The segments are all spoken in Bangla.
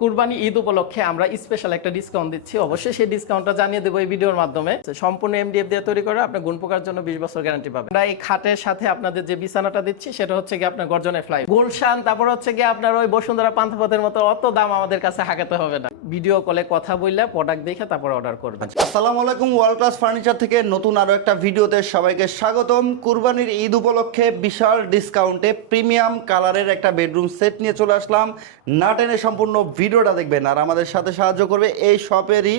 কুরবানি ঈদ উপলক্ষে আমরা স্পেশাল একটা ডিসকাউন্ট দিচ্ছি। অবশ্যই সেই ডিসকাউন্টটা জানিয়ে দেবো এই ভিডিওর মাধ্যমে। সম্পূর্ণ এমডিএফ দিয়ে তৈরি করে আপনার গুণ পোকার জন্য বিশ বছর গ্যারান্টি পাবেন। আমরা এই খাটের সাথে আপনাদের যে বিছানাটা দিচ্ছি, সেটা হচ্ছে কি আপনার গর্জনে ফ্লাই গুলশান, তারপর হচ্ছে কি আপনার ওই বসুন্ধরা পান্থপথের মতো অত দাম আমাদের কাছে হাঁকাতে হবে না। ভিডিও কলে কথা বললে প্রোডাক্ট দেখে তারপর অর্ডার করবেন। আসসালামু আলাইকুম ওয়ার্ল্ড ক্লাস ফার্নিচার থেকে নতুন আরও একটা ভিডিওতে সবাইকে স্বাগতম। কুরবানির ঈদ উপলক্ষে বিশাল ডিসকাউন্টে প্রিমিয়াম কালারের একটা বেডরুম সেট নিয়ে চলে আসলাম। না টেনে সম্পূর্ণ ভিডিওটা দেখবেন আর আমাদের সাথে সাহায্য করবে এই শপেরই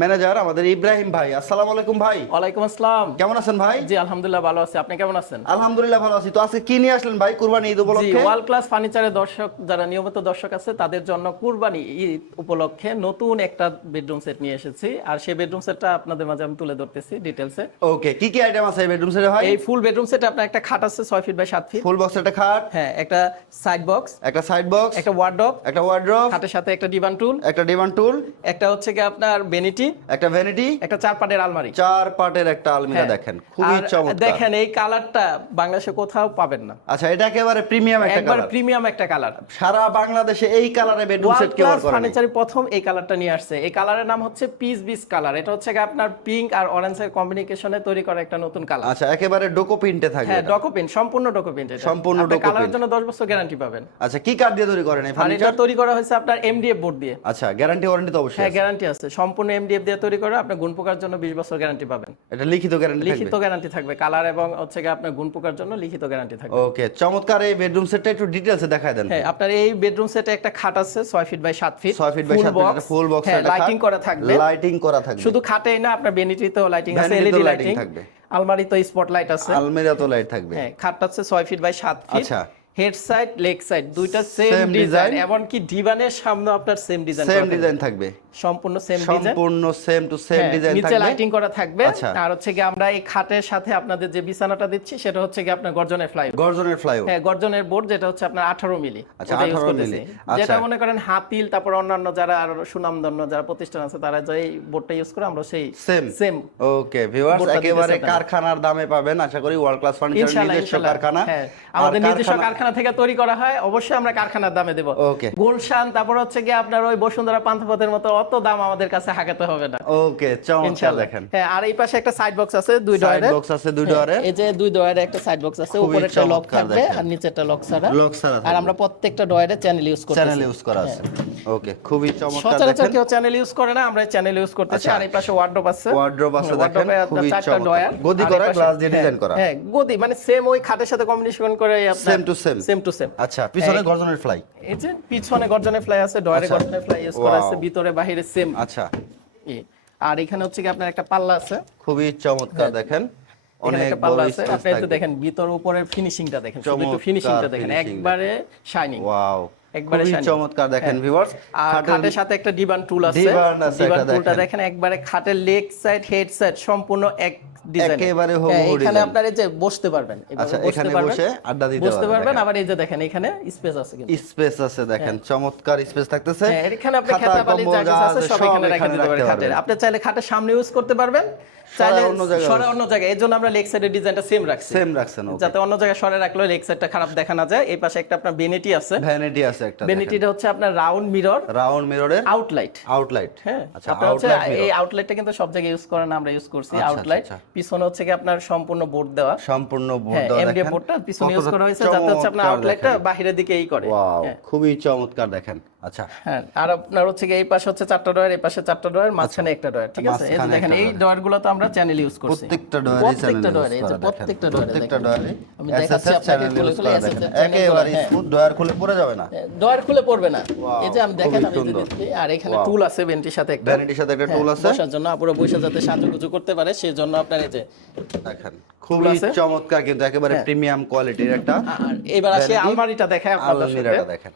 ম্যানেজার আমাদের ইব্রাহিম ভাই। আসসালামু আলাইকুম ভাই। ওয়ালাইকুম আসসালাম। কেমন আছেন ভাই? জি আলহামদুলিল্লাহ ভালো আছি। আপনি কেমন আছেন? আলহামদুলিল্লাহ ভালো আছি। তো আজকে কি নিয়ে আসলেন ভাই? কুরবানি ঈদ জি উপলক্ষে? ওয়ার্ল্ড ক্লাস ফার্নিচারের দর্শক যারা নিয়মিত দর্শক আছে তাদের জন্য কুরবানি ঈদ উপলক্ষে নতুন একটা বেডরুম সেট নিয়ে এসেছি। আর সেই বেডরুম সেটটা আপনাদের মাঝে আমি তুলে ধরতেছি ডিটেলসে ওকে কি কি আইটেম আছে এই বেডরুম সেটে ভাই? এই ফুল বেডরুম সেটে আপনার একটা খাট আছে ছয় ফিট বাই সাত ফিট ফুল বক্স একটা খাট। হ্যাঁ একটা সাইড বক্স একটা সাইড বক্স একটা ওয়ার্ডরোব একটা ওয়ার্ড্রপ খাটের সাথে একটা ডিভান টুল একটা ডিভান টুল একটা হচ্ছে কি আপনার বেনিটি একটা ভ্যানিটি একটা চার পাটের আলমারি। চার পার্টের একটা আলমিরা হ্যাঁ। দেখেন খুবই চমৎকার। দেখেন এই কালারটা বাংলাদেশে কোথাও পাবেন না। আচ্ছা এটা একেবারে প্রিমিয়াম একটা একবার প্রিমিয়াম একটা কালার। সারা বাংলাদেশে এই কালারে বেডরুম সেট কেউ করে ফার্নিচারে প্রথম এই কালারটা নিয়ে আসছে। এই কালারের নাম হচ্ছে পিস বিস কালার। এটা হচ্ছে আপনার পিঙ্ক আর অরেঞ্জের কম্বিনেশনে তৈরি করা একটা নতুন কালার। আচ্ছা একেবারে ডোকো প্রিন্টে থাকবে হ্যাঁ এটা। ডকুমেন্ট সম্পূর্ণ ডকুমেন্ট এটা। সম্পূর্ণ আপনার document। কালারের জন্য 10 বছর গ্যারান্টি পাবেন। আচ্ছা কি কাঠ দিয়ে তৈরি করেন এই ফার্নিচার তৈরি করা হয়েছে আপনার এমডিএফ বোর্ড দিয়ে। আচ্ছা গ্যারান্টি ওয়ারেন্টি তো অবশ্যই হ্যাঁ গ্যারান্টি আছে। সম্পূর্ণ এমডিএফ দিয়ে তৈরি করে আপনার গুণ পোকার জন্য 20 বছর গ্যারান্টি পাবেন। এটা লিখিত গ্যারান্টি লিখিত গ্যারান্টি থাকবে। কালার এবং হচ্ছে গিয়ে আপনার গুণ পোকার জন্য লিখিত গ্যারান্টি থাকবে। ওকে চমৎকার। এই বেডরুম সেটটা একটু ডিটেইলসে দেখায় দেন। হ্যাঁ আপনার এই বেডরুম সেটে একটা খাট আছে 6 feet by 7 feet 6 feet by 7 feet full box হ্যাঁ লাইটিং করা থাকবে। লাইটিং করা থাকবে। শুধু খাটেই না আপনার বেনিটিতেও লাইটিং আছে এলইডি লাইটিং থাকবে। আলমারি তো স্পট লাইট আছে। আলমিরা তো লাইট থাকবে। হ্যাঁ খাটটা হচ্ছে 6 ফিট বাই 7 ফিট আচ্ছা। হেড সাইড লেগ সাইড দুইটা সেম ডিজাইন। এমনকি ডিভানের সামনে আপনার সেম ডিজাইন সেম ডিজাইন থাকবে। সম্পূর্ণ সেম ডিজাইন সম্পূর্ণ সেম টু সেম ডিজাইন নিচে লাইটিং করা থাকবে। আচ্ছা। আর হচ্ছে কি আমরা এই খাটের সাথে আপনাদের যে বিছানাটা দিচ্ছি সেটা হচ্ছে কি আপনার গর্জনের ফ্লাই গর্জনের ফ্লাইওভার হ্যাঁ গর্জনের বোর্ড যেটা হচ্ছে আপনার 18 মিলি। আচ্ছা, 18 মিলি। যেটা আচ্ছা। মনে করেন হাতিল তারপর অন্যান্য যারা আর সুনামধন্য যারা প্রতিষ্ঠান আছে তারা যে বোর্ডটা ইউজ করে আমরা সেই সেম সেম ওকে ভিউয়ার্স একেবারে কারখানার দামে পাবেন আশা করি ওয়ার্ল্ড ক্লাস ফার্নিচার নিজস্ব কারখানা। হ্যাঁ আমাদের নিজস্ব কারখানা- কারখানা থেকে তৈরি করা হয় অবশ্যই আমরা কারখানার দামে দেব। ওকে। গুলশান তারপর হচ্ছে কি আপনার ওই বসুন্ধরা পান্থপথের মতো অত দাম আমাদের কাছে হাঁকাতে হবে না। ওকে চমৎকার দেখেন। হ্যাঁ আর এই পাশে একটা সাইড বক্স আছে দুই ডয়ারের। বক্স আছে দুই ডয়ারের। এই যে দুই ডয়ারে একটা সাইড বক্স আছে উপরে একটা লক থাকবে আর নিচে একটা লক ছাড়া। লক ছাড়া আর আমরা প্রত্যেকটা ডয়ারে চ্যানেল ইউজ করতেছি। চ্যানেল ইউজ করা আছে। ওকে খুবই চমৎকার দেখেন। সচরাচর কেউ চ্যানেল ইউজ করে না আমরা চ্যানেল ইউজ করতেছি। আচ্ছা। আর এই পাশে ওয়ার্ডরোব আছে। ওয়ার্ড্রোব আছে দেখেন খুবই চমৎকার। ডয়ার। গদি করা গ্লাস দিয়ে হ্যাঁ, ডিজাইন করা। হ্যাঁ গদি মানে সেম ওই খাটের সাথে কম্বিনেশন করে আপনার Same to same। Same? To same. আচ্ছা পিছনে গর্জনের ফ্লাই এই যে পিছনে গর্জনের ফ্লাই আছে ডয়ারে। গর্জনের ফ্লাই ইউজ করা আছে ভিতরে বাইরে সেম আচ্ছা। আর এখানে হচ্ছে কি আপনার একটা পাল্লা আছে। খুবই চমৎকার দেখেন। অনেক পাল্লা আছে। আপনি একটু দেখেন ভিতর উপরের ফিনিশিংটা দেখেন। শুধু একটু ফিনিশিংটা দেখেন একবারে শাইনিং ওয়াও একবারে। চমৎকার দেখেন হ্যাঁ। ভিউয়ার্স আর খাটের সাথে একটা টুল আছে। আছে টুলটা দেখেন। একবারে খাটের লেগ সাইড হেড সাইড সম্পূর্ণ এক ডিজাইন একেবারে এখানে design। আপনার এই যে বসতে পারবেন আচ্ছা, এখানে বসে আড্ডা দিতে বসতে পারবেন, পারবেন আবার এই যে দেখেন এখানে স্পেস আছে কিন্তু। স্পেস আছে দেখেন চমৎকার স্পেস থাকতেছে। হ্যাঁ, এখানে আপনি খাতা, বালি আছে সব এখানে রেখে দিতে খাটের। আপনি চাইলে খাটের সামনে ইউজ করতে পারবেন চাইলে সরে অন্য জায়গায়। এর জন্য আমরা লেগ সাইডের ডিজাইনটা সেম রাখছি। সেম রাখছেন যাতে অন্য জায়গায় সরে রাখলেও লেগ সাইডটা খারাপ দেখা না যায়। এই পাশে একটা আপনার বেনিটি আছে। ভ্যানিটি আছে একটা বেনিটিটা হচ্ছে আপনার রাউন্ড মিরর রাউন্ড মিররের আউটলাইট আউটলাইট হ্যাঁ আচ্ছা আউটলাইট এই আউটলাইটটা কিন্তু সব জায়গায় ইউজ করে না আমরা ইউজ করছি আচ্ছা, আউটলাইট আচ্ছা, পিছনে হচ্ছে কি আপনার সম্পূর্ণ বোর্ড দেওয়া। সম্পূর্ণ বোর্ড হ্যাঁ দেওয়া দেখেন বোর্ডটা পিছনে ইউজ করা হয়েছে যাতে হচ্ছে আপনার আউটলাইটটা। বাহিরের দিকে এই করে। ওয়াও হ্যাঁ। খুবই চমৎকার দেখেন। আচ্ছা। হ্যাঁ আর আপনার হচ্ছে এই পাশে হচ্ছে চারটা ডয়ার এই পাশে চারটা ডয়ার মাঝখানে একটা ডয়ার ঠিক আছে? এই দেখেন এই ডয়ারগুলো তো আমরা চ্যানেল ইউজ করছি। প্রত্যেকটা ডয়ারে প্রত্যেকটা ডয়ারে এই যে প্রত্যেকটা ডয়ারে প্রত্যেকটা ডয়ারে আমি দেখাচ্ছি আপনাকে চ্যানেল খুলে খুলে একেবারে হ্যাঁ। স্মুথ ডয়ার খুলে পড়ে যাবে না। ডয়ার খুলে পড়বে না। এই যে আমি দেখেন আমি দিচ্ছি আর এখানে টুল আছে বেন্টির সাথে একটা ভ্যানিটির সাথে একটা টুল আছে। বসার জন্য পুরো বসে যাতে সাজুগুজু করতে পারে সেই জন্য আপনার এই যে দেখেন খুবই চমৎকার কিন্তু একেবারে প্রিমিয়াম কোয়ালিটির একটা আর এবার আসে আলমারিটা দেখায় আপনাদের আলমিরাটা দেখেন।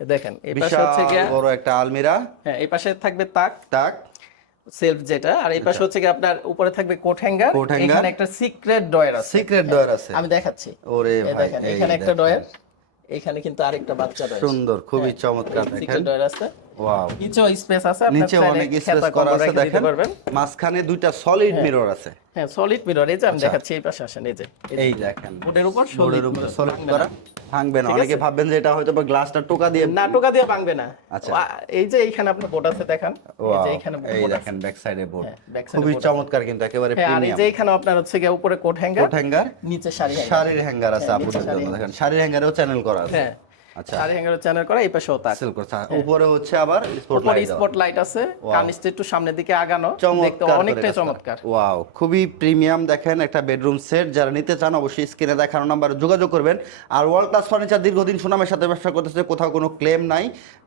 দেখেন এই পাশে হচ্ছে গিয়ে বড় একটা আলমিরা। হ্যাঁ এই পাশে থাকবে তাক। তাক। সেলফ যেটা আর এই পাশে হচ্ছে কি আপনার উপরে থাকবে কোট হ্যাঙ্গার। এখানে একটা সিক্রেট ডয়ার আছে। সিক্রেট ডয়ার আছে। আমি দেখাচ্ছি। ওরে ভাই এখানে একটা। ডয়ার এখানে কিন্তু আরেকটা বাচ্চা সুন্দর খুবই চমৎকার দেখেন। আছে ওয়াও নিচেও স্পেস আছে নিচে অনেক স্পেস করা আছে দেখেন। মাঝখানে দুইটা সলিড মিরর আছে। হ্যাঁ সলিড মিরর এই যে আমি আচ্ছা। দেখাচ্ছি এই পাশে আসেন এই যে। এই দেখেন। বোর্ডের উপর solid উপরে সলিড করা। ভাঙবে না। অনেকে ভাববেন যে এটা হয়তো বা গ্লাসটা টোকা দিয়ে না টোকা দিয়ে ভাঙবে না। আচ্ছা। এই যে এইখানে আপনার বোর্ড আছে দেখান। এই যে এইখানে বোর্ড দেখেন ব্যাক সাইডে বোর্ড হ্যাঁ, খুবই চমৎকার কিন্তু একেবারে হ্যাঁ আর এই যে এইখানে আপনার হচ্ছে গিয়ে উপরে কোট হ্যাঙ্গার কোট হ্যাঙ্গার নিচে শাড়ি হ্যাঙ্গার শাড়ির হ্যাঙ্গার আছে হ্যাঁ, আপুদের নিচে জন্য দেখেন। শাড়ির হ্যাঙ্গারেও চ্যানেল করা আছে। হ্যাঁ। আচ্ছা। হ্যাঙ্গার চ্যানেল করা এই পাশেও তাক সেল করছে। উপরে হচ্ছে আবার স্পট উপরে লাইট স্পট লাইট আছে কানিসটা একটু সামনের দিকে আগানো দেখতে অনেকটাই চমৎকার। ওয়াও খুবই প্রিমিয়াম দেখেন একটা বেডরুম সেট যারা নিতে চান অবশ্যই স্ক্রিনে দেখানো নাম্বারে যোগাযোগ করবেন। আর ওয়ার্ল্ড ক্লাস ফার্নিচার দীর্ঘদিন সুনামের সাথে ব্যবসা করতেছে কোথাও কোনো ক্লেম নাই।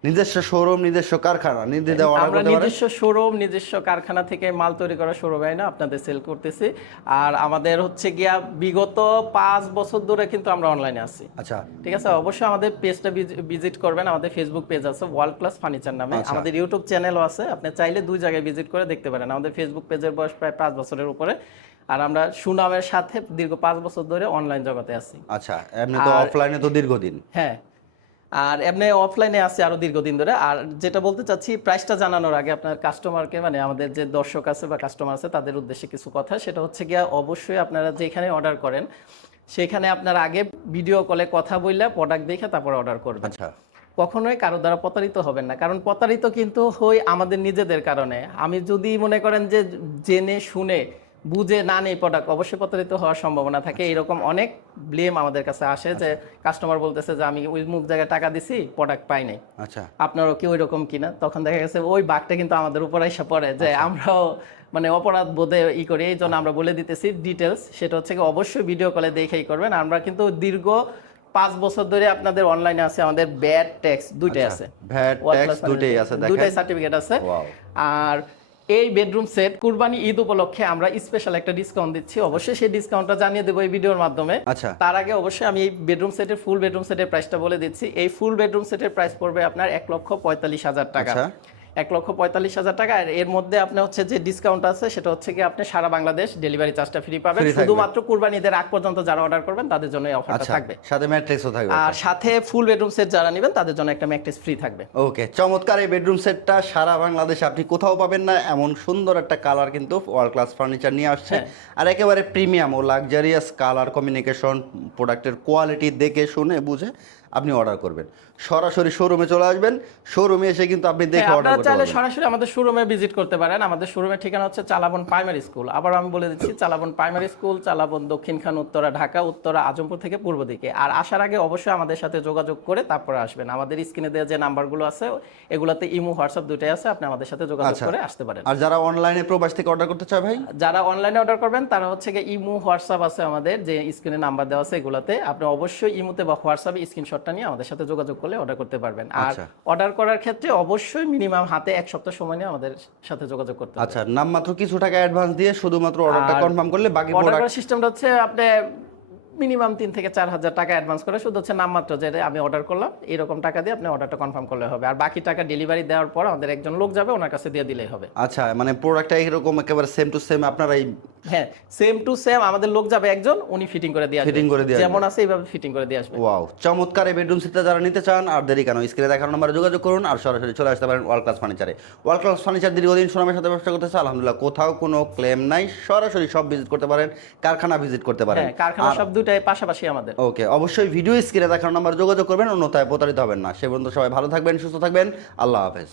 নিজস্ব শোরুম নিজস্ব কারখানা আমরা নিজস্ব শোরুম নিজস্ব কারখানা থেকে মাল তৈরি করা শোরুম হয় না আপনাদের সেল করতেছি। আর আমাদের হচ্ছে গিয়া বিগত পাঁচ বছর ধরে কিন্তু আমরা অনলাইনে আছি। আচ্ছা। ঠিক আছে? অবশ্যই আমাদের পেজটা ভিজিট করবেন আমাদের ফেসবুক পেজ আছে ওয়ার্ল্ড ক্লাস ফার্নিচার নামে। আচ্ছা। আমাদের ইউটিউব চ্যানেলও আছে আপনি চাইলে দুই জায়গায় ভিজিট করে দেখতে পারেন। আমাদের ফেসবুক পেজের বয়স প্রায় পাঁচ বছরের উপরে। আর আমরা সুনামের সাথে দীর্ঘ পাঁচ বছর ধরে অনলাইন জগতে আছি। আচ্ছা এমনি তো অফলাইনে তো দীর্ঘদিন। হ্যাঁ। আর এমনি অফলাইনে আছে আরও দীর্ঘদিন ধরে। আর যেটা বলতে চাচ্ছি প্রাইসটা জানানোর আগে আপনার কাস্টমারকে মানে আমাদের যে দর্শক আছে বা কাস্টমার আছে তাদের উদ্দেশ্যে কিছু কথা। সেটা হচ্ছে গিয়া অবশ্যই আপনারা যেখানে অর্ডার করেন সেখানে আপনার আগে ভিডিও কলে কথা বললে প্রোডাক্ট দেখে তারপর অর্ডার করবেন। আচ্ছা। কখনোই কারও দ্বারা প্রতারিত হবেন না। কারণ প্রতারিত কিন্তু হই আমাদের নিজেদের কারণে। আমি যদি মনে করেন যে জেনে শুনে বুঝে না নেই প্রোডাক্ট অবশ্যই প্রতারিত হওয়ার সম্ভাবনা থাকে। এরকম অনেক ব্লেম আমাদের কাছে আসে যে কাস্টমার বলতেছে যে আমি ওই মুখ জায়গায় টাকা দিছি প্রোডাক্ট পাই নাই। আচ্ছা। আপনারও কি ওই রকম কিনা? তখন দেখা গেছে ওই বাঘটা কিন্তু আমাদের উপর এসে পড়ে যে আমরাও মানে অপরাধ বোধে ই করি এই জন্য আমরা বলে দিতেছি ডিটেলস সেটা হচ্ছে অবশ্যই ভিডিও কলে দেখেই করবেন। আমরা কিন্তু দীর্ঘ পাঁচ বছর ধরে আপনাদের অনলাইনে আছে আমাদের ব্যাড ট্যাক্স দুইটাই আছে। ভ্যাট ট্যাক্স management, আছে দেখেন। দুইটাই সার্টিফিকেট আছে। আর এই বেডরুম সেট কুরবানি ঈদ উপলক্ষে আমরা স্পেশাল একটা ডিসকাউন্ট দিচ্ছি। অবশ্যই সেই ডিসকাউন্টটা জানিয়ে দেবো এই ভিডিওর মাধ্যমে। আচ্ছা। তার আগে অবশ্যই আমি এই বেডরুম সেটের ফুল বেডরুম সেটের প্রাইসটা বলে দিচ্ছি। এই ফুল বেডরুম সেটের প্রাইস পড়বে আপনার এক লক্ষ পঁয়তাল্লিশ হাজার টাকা। আচ্ছা। এক লক্ষ পঁয়তাল্লিশ হাজার টাকা। আর এর মধ্যে আপনি হচ্ছে যে ডিসকাউন্ট আছে সেটা হচ্ছে কি আপনি সারা বাংলাদেশ ডেলিভারি চার্জটা ফ্রি পাবেন। শুধুমাত্র কুরবানিদের আগ পর্যন্ত যারা অর্ডার করবেন তাদের জন্য এই অফারটা আচ্ছা থাকবে। সাথে ম্যাট্রিক্সও থাকবে। আর সাথে ফুল বেডরুম সেট যারা নেবেন তাদের জন্য একটা ম্যাট্রেস ফ্রি থাকবে। ওকে চমৎকার এই বেডরুম সেটটা সারা বাংলাদেশে আপনি কোথাও পাবেন না। এমন সুন্দর একটা কালার কিন্তু ওয়ার্ল্ড ক্লাস ফার্নিচার নিয়ে আসছে। হ্যাঁ। আর একেবারে প্রিমিয়াম ও লাক্সারিয়াস কালার কমিউনিকেশন প্রোডাক্টের কোয়ালিটি দেখে শুনে বুঝে আপনি অর্ডার করবেন। সরাসরি শোরুমে চলে আসবেন। শোরুমে এসে কিন্তু আপনি দেখে হ্যাঁ, অর্ডার করতে চাইলে সরাসরি আমাদের শোরুমে ভিজিট করতে পারেন। আমাদের শোরুমের ঠিকানা হচ্ছে চালাবন প্রাইমারি স্কুল আবার আমি বলে দিচ্ছি চালাবন প্রাইমারি স্কুল চালাবন দক্ষিণখান উত্তরা ঢাকা উত্তরা আজমপুর থেকে পূর্ব দিকে। আর আসার আগে অবশ্যই আমাদের সাথে যোগাযোগ করে তারপরে আসবেন। আমাদের স্ক্রিনে দেওয়া যে নাম্বারগুলো আছে এগুলোতে ইমো হোয়াটসঅ্যাপ দুটাই আছে। আপনি আমাদের সাথে যোগাযোগ আচ্ছা। করে আসতে পারেন। আর যারা অনলাইনে প্রবাস থেকে অর্ডার করতে চায় ভাই? যারা অনলাইনে অর্ডার করবেন তারা হচ্ছে ইমো হোয়াটসঅ্যাপ আছে আমাদের। যে স্ক্রিনে নাম্বার দেওয়া আছে এগুলোতে আপনি অবশ্যই ইমোতে বা হোয়াটসঅ্যাপে স্ক্রিনশটটা নিয়ে আমাদের সাথে যোগাযোগ করলে অর্ডার করতে পারবেন। আর আচ্ছা। অর্ডার করার ক্ষেত্রে অবশ্যই মিনিমাম হাতে এক সপ্তাহ সময় নিয়ে আমাদের সাথে যোগাযোগ করতে হবে। আচ্ছা নামমাত্র কিছু টাকা অ্যাডভান্স দিয়ে শুধুমাত্র অর্ডারটা কনফার্ম করলে বাকি অর্ডার করার সিস্টেমটা হচ্ছে আপনি মিনিমাম তিন থেকে চার হাজার টাকা অ্যাডভান্স করে শুধু হচ্ছে নামমাত্র যে আমি অর্ডার করলাম এরকম টাকা দিয়ে আপনি অর্ডারটা কনফার্ম করলে হবে। আর বাকি টাকা ডেলিভারি দেওয়ার পর আমাদের একজন লোক যাবে ওনার কাছে দিয়ে দিলেই হবে। আচ্ছা মানে প্রোডাক্টটা এরকম একেবারে সেম টু সেম আপনারাই হ্যাঁ সেম টু সেম আমাদের লোক যাবে একজন উনি ফিটিং করে দিয়ে Fitting করে দিয়ে যেমন আছে এইভাবে ফিটিং করে দিয়ে আসবে। ওয়াও চমৎকার এই বেডরুম সেটটা যারা নিতে চান আর দেরি কেন? স্ক্রিনে দেখানো নাম্বারে যোগাযোগ করুন আর সরাসরি চলে আসতে পারেন ওয়ার্ল্ড ক্লাস ফার্নিচারে ওয়ার্ল্ড ক্লাস ফার্নিচার দীর্ঘদিন সুনামের সাথে ব্যবসা করতেছে আলহামদুলিল্লাহ কোথাও কোনো ক্লেম নাই। সরাসরি সব ভিজিট করতে পারেন কারখানা ভিজিট করতে পারেন। হ্যাঁ কারখানা সব দুটাই পাশাপাশি আমাদের। ওকে অবশ্যই ভিডিও স্ক্রিনে দেখানো নাম্বারে যোগাযোগ করবেন অন্যথায় প্রতারিত হবেন না। সে পর্যন্ত সবাই ভালো থাকবেন সুস্থ থাকবেন। আল্লাহ হাফেজ।